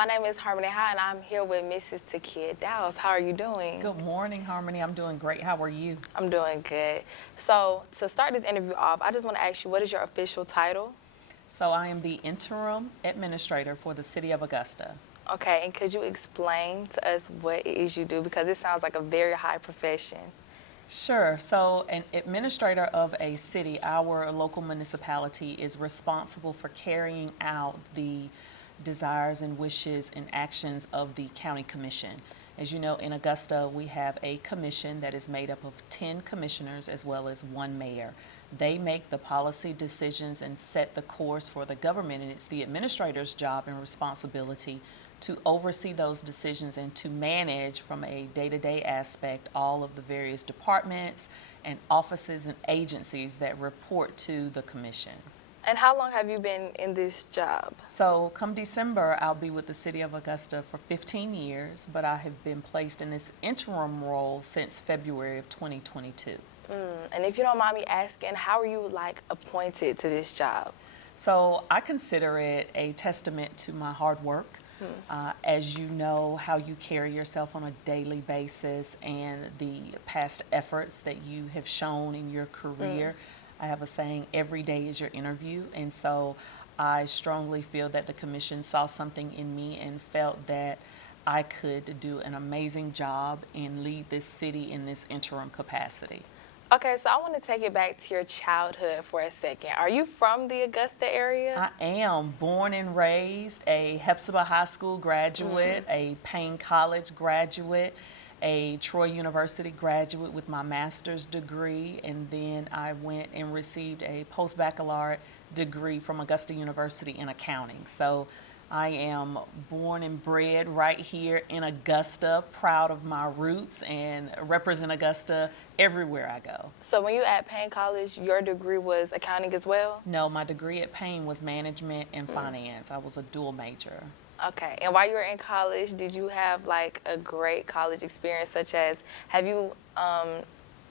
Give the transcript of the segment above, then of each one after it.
My name is Harmony Howe, and I'm here with Mrs. Takiyah Douse. How are you doing? Good morning, Harmony. I'm doing great. How are you? I'm doing good. So, to start this interview off, I just want to ask you, what is your official title? So I am the interim administrator for the City of Augusta. Okay, and could you explain to us what it is you do? Because it sounds like a very high profession. Sure. So an administrator of a city, our local municipality, is responsible for carrying out the desires and wishes and actions of the county commission. As you know, in Augusta, we have a commission that is made up of 10 commissioners as well as one mayor. They make the policy decisions and set the course for the government, and it's the administrator's job and responsibility to oversee those decisions and to manage from a day-to-day aspect all of the various departments and offices and agencies that report to the commission. And how long have you been in this job? So come December, I'll be with the City of Augusta for 15 years, but I have been placed in this interim role since February of 2022. And if you don't mind me asking, how are you appointed to this job? So I consider it a testament to my hard work. As you know, how you carry yourself on a daily basis and the past efforts that you have shown in your career. I have a saying, every day is your interview. And so I strongly feel that the commission saw something in me and felt that I could do an amazing job and lead this city in this interim capacity. Okay, so I want to take it back to your childhood for a second. Are you from the Augusta area? I am born and raised a Hephzibah High School graduate, a Payne College graduate, a Troy University graduate with my master's degree, and then I went and received a post-baccalaureate degree from Augusta University in accounting. So I am born and bred right here in Augusta, proud of my roots, and represent Augusta everywhere I go. So when you at Payne College, your degree was accounting as well? No, my degree at Payne was management and finance. I was a dual major. Okay, and while you were in college, did you have a great college experience, such as have you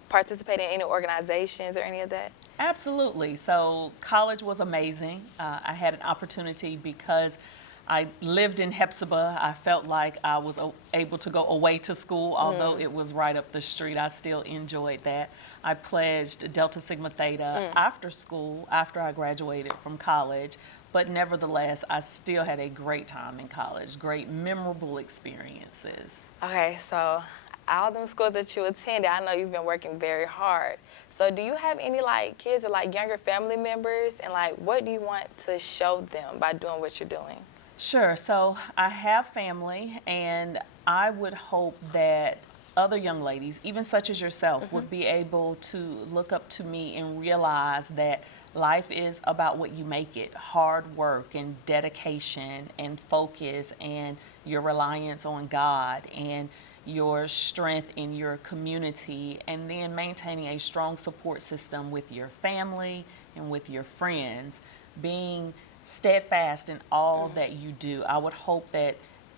participated in any organizations or any of that? Absolutely. So college was amazing. I had an opportunity because I lived in Hephzibah. I felt like I was able to go away to school, although it was right up the street. I still enjoyed that. I pledged Delta Sigma Theta after school, after I graduated from college. But nevertheless, I still had a great time in college, great memorable experiences. Okay, so all them schools that you attended, I know you've been working very hard. So do you have any kids or younger family members, and what do you want to show them by doing what you're doing? Sure. So I have family, and I would hope that other young ladies, even such as yourself, would be able to look up to me and realize that life is about what you make it. Hard work and dedication and focus and your reliance on God and your strength in your community, and then maintaining a strong support system with your family and with your friends, being steadfast in all that you do. I would hope that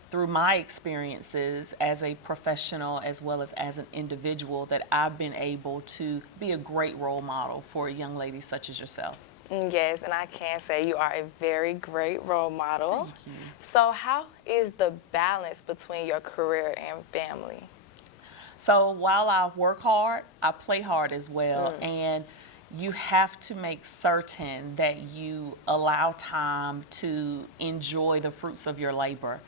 through my experiences as a professional as well as an individual, that I've been able to be a great role model for young ladies such as yourself. Yes, and I can say you are a very great role model. Thank you. So how is the balance between your career and family? So while I work hard, I play hard as well. And you have to make certain that you allow time to enjoy the fruits of your labor.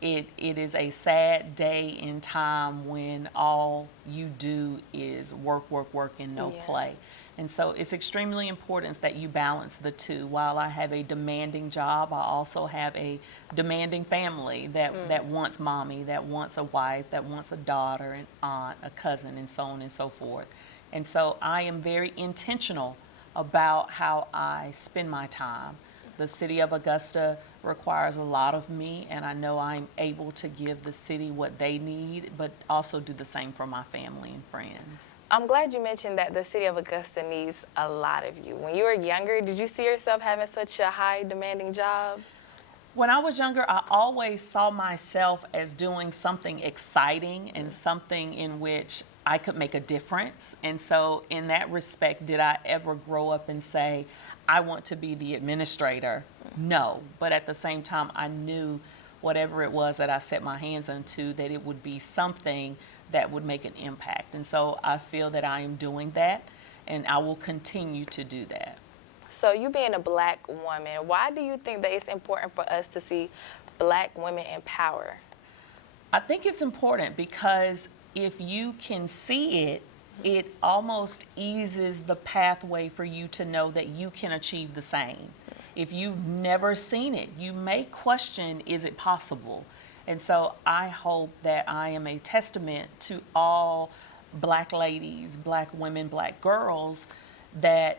It is a sad day in time when all you do is work, work, work, and no play. And so it's extremely important that you balance the two. While I have a demanding job, I also have a demanding family that wants mommy, that wants a wife, that wants a daughter, an aunt, a cousin, and so on and so forth. And so I am very intentional about how I spend my time. The City of Augusta requires a lot of me, and I know I'm able to give the city what they need, but also do the same for my family and friends. I'm glad you mentioned that the City of Augusta needs a lot of you. When you were younger, did you see yourself having such a high demanding job? When I was younger, I always saw myself as doing something exciting and something in which I could make a difference. And so in that respect, did I ever grow up and say, I want to be the administrator? No. But at the same time, I knew whatever it was that I set my hands into, that it would be something that would make an impact. And so I feel that I am doing that, and I will continue to do that. So you being a Black woman, why do you think that it's important for us to see Black women in power? I think it's important because if you can see it, it almost eases the pathway for you to know that you can achieve the same. If you've never seen it, you may question, is it possible? And so I hope that I am a testament to all Black ladies, Black women, Black girls, that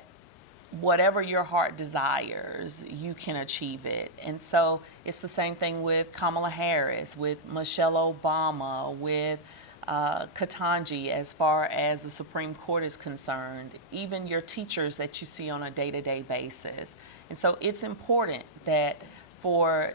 whatever your heart desires, you can achieve it. And so it's the same thing with Kamala Harris, with Michelle Obama, with Ketanji, as far as the Supreme Court is concerned, even your teachers that you see on a day-to-day basis. And so it's important that for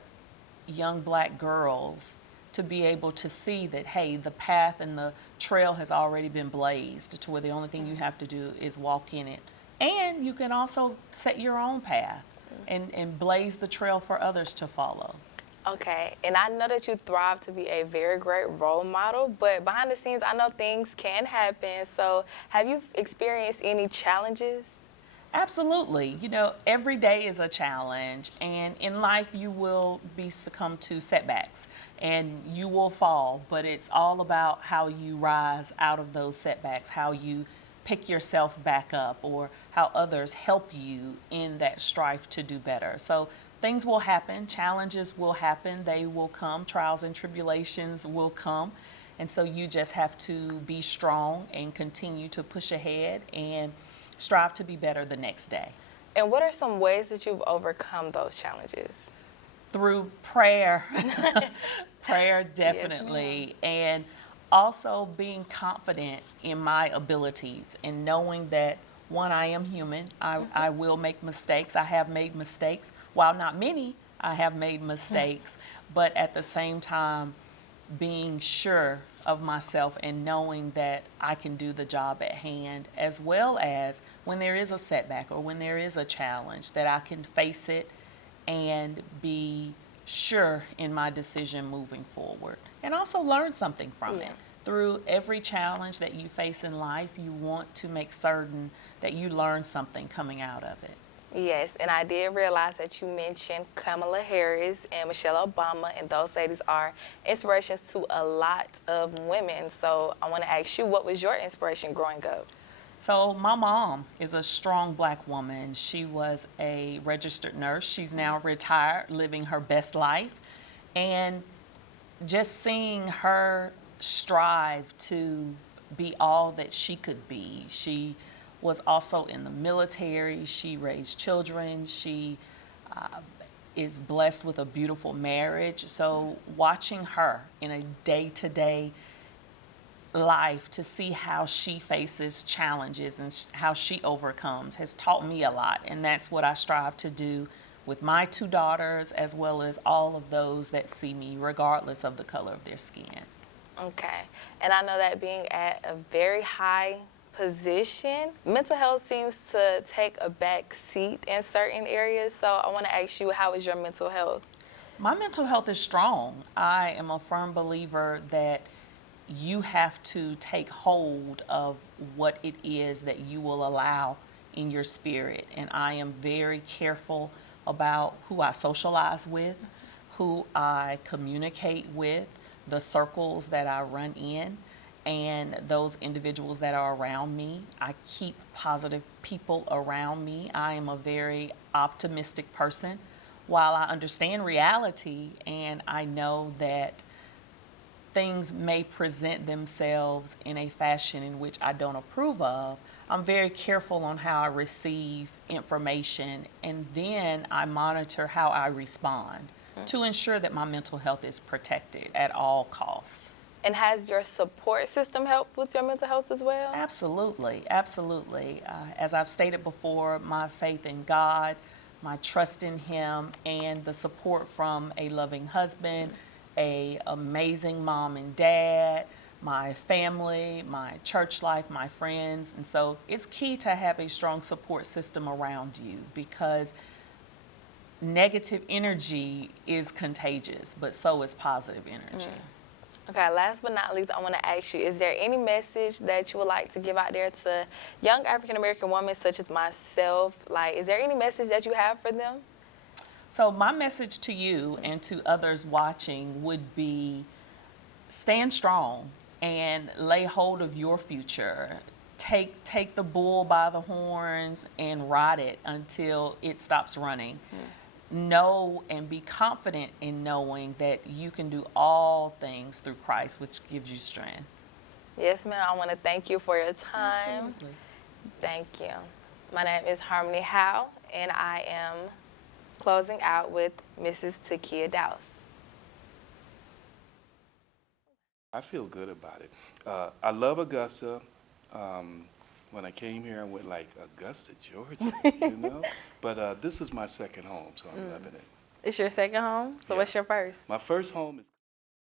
young Black girls to be able to see that, hey, the path and the trail has already been blazed to where the only thing you have to do is walk in it. And you can also set your own path and blaze the trail for others to follow. Okay, and I know that you thrive to be a very great role model, but behind the scenes, I know things can happen. So have you experienced any challenges? Absolutely. You know, every day is a challenge, and in life you will be succumb to setbacks and you will fall, but it's all about how you rise out of those setbacks, how you pick yourself back up, or how others help you in that strife to do better. So things will happen, challenges will happen, they will come, trials and tribulations will come. And so you just have to be strong and continue to push ahead and strive to be better the next day. And what are some ways that you've overcome those challenges? Through prayer. Prayer, definitely. And also being confident in my abilities and knowing that, one, I am human. I will make mistakes. I have made mistakes. While not many, I have made mistakes. But at the same time, being sure of myself and knowing that I can do the job at hand, as well as when there is a setback or when there is a challenge, that I can face it and be sure in my decision moving forward. And also learn something from it. Through every challenge that you face in life, you want to make certain that you learn something coming out of it. Yes, and I did realize that you mentioned Kamala Harris and Michelle Obama, and those ladies are inspirations to a lot of women. So I want to ask you, what was your inspiration growing up? So my mom is a strong Black woman. She was a registered nurse. She's now retired, living her best life. And just seeing her strive to be all that she could be. She was also in the military. She raised children. She is blessed with a beautiful marriage. So watching her in a day-to-day life, to see how she faces challenges and how she overcomes, has taught me a lot. And that's what I strive to do with my two daughters, as well as all of those that see me, regardless of the color of their skin. Okay, and I know that being at a very high position, mental health seems to take a back seat in certain areas. So I want to ask you, how is your mental health? My mental health is strong. I am a firm believer that you have to take hold of what it is that you will allow in your spirit. And I am very careful about who I socialize with, who I communicate with, the circles that I run in, and those individuals that are around me. I keep positive people around me. I am a very optimistic person. While I understand reality and I know that things may present themselves in a fashion in which I don't approve of, I'm very careful on how I receive information, and then I monitor how I respond to ensure that my mental health is protected at all costs. And has your support system helped with your mental health as well? Absolutely, absolutely. As I've stated before, my faith in God, my trust in Him, and the support from a loving husband, an amazing mom and dad, my family, my church life, my friends. And so it's key to have a strong support system around you, because negative energy is contagious, but so is positive energy. Okay, last but not least, I want to ask you, is there any message that you would like to give out there to young African American women such as myself? Like, is there any message that you have for them? So my message to you and to others watching would be stand strong and lay hold of your future. Take the bull by the horns and ride it until it stops running. Know and be confident in knowing that you can do all things through Christ, which gives you strength. Yes, ma'am. I want to thank you for your time. Absolutely. Thank you. My name is Harmony Howe, and I am closing out with Mrs. Takiyah Douse. I feel good about it. I love Augusta. When I came here, I went like, Augusta, Georgia, you know? But this is my second home, so I'm loving it. It's your second home? So Yeah. what's your first? My first home is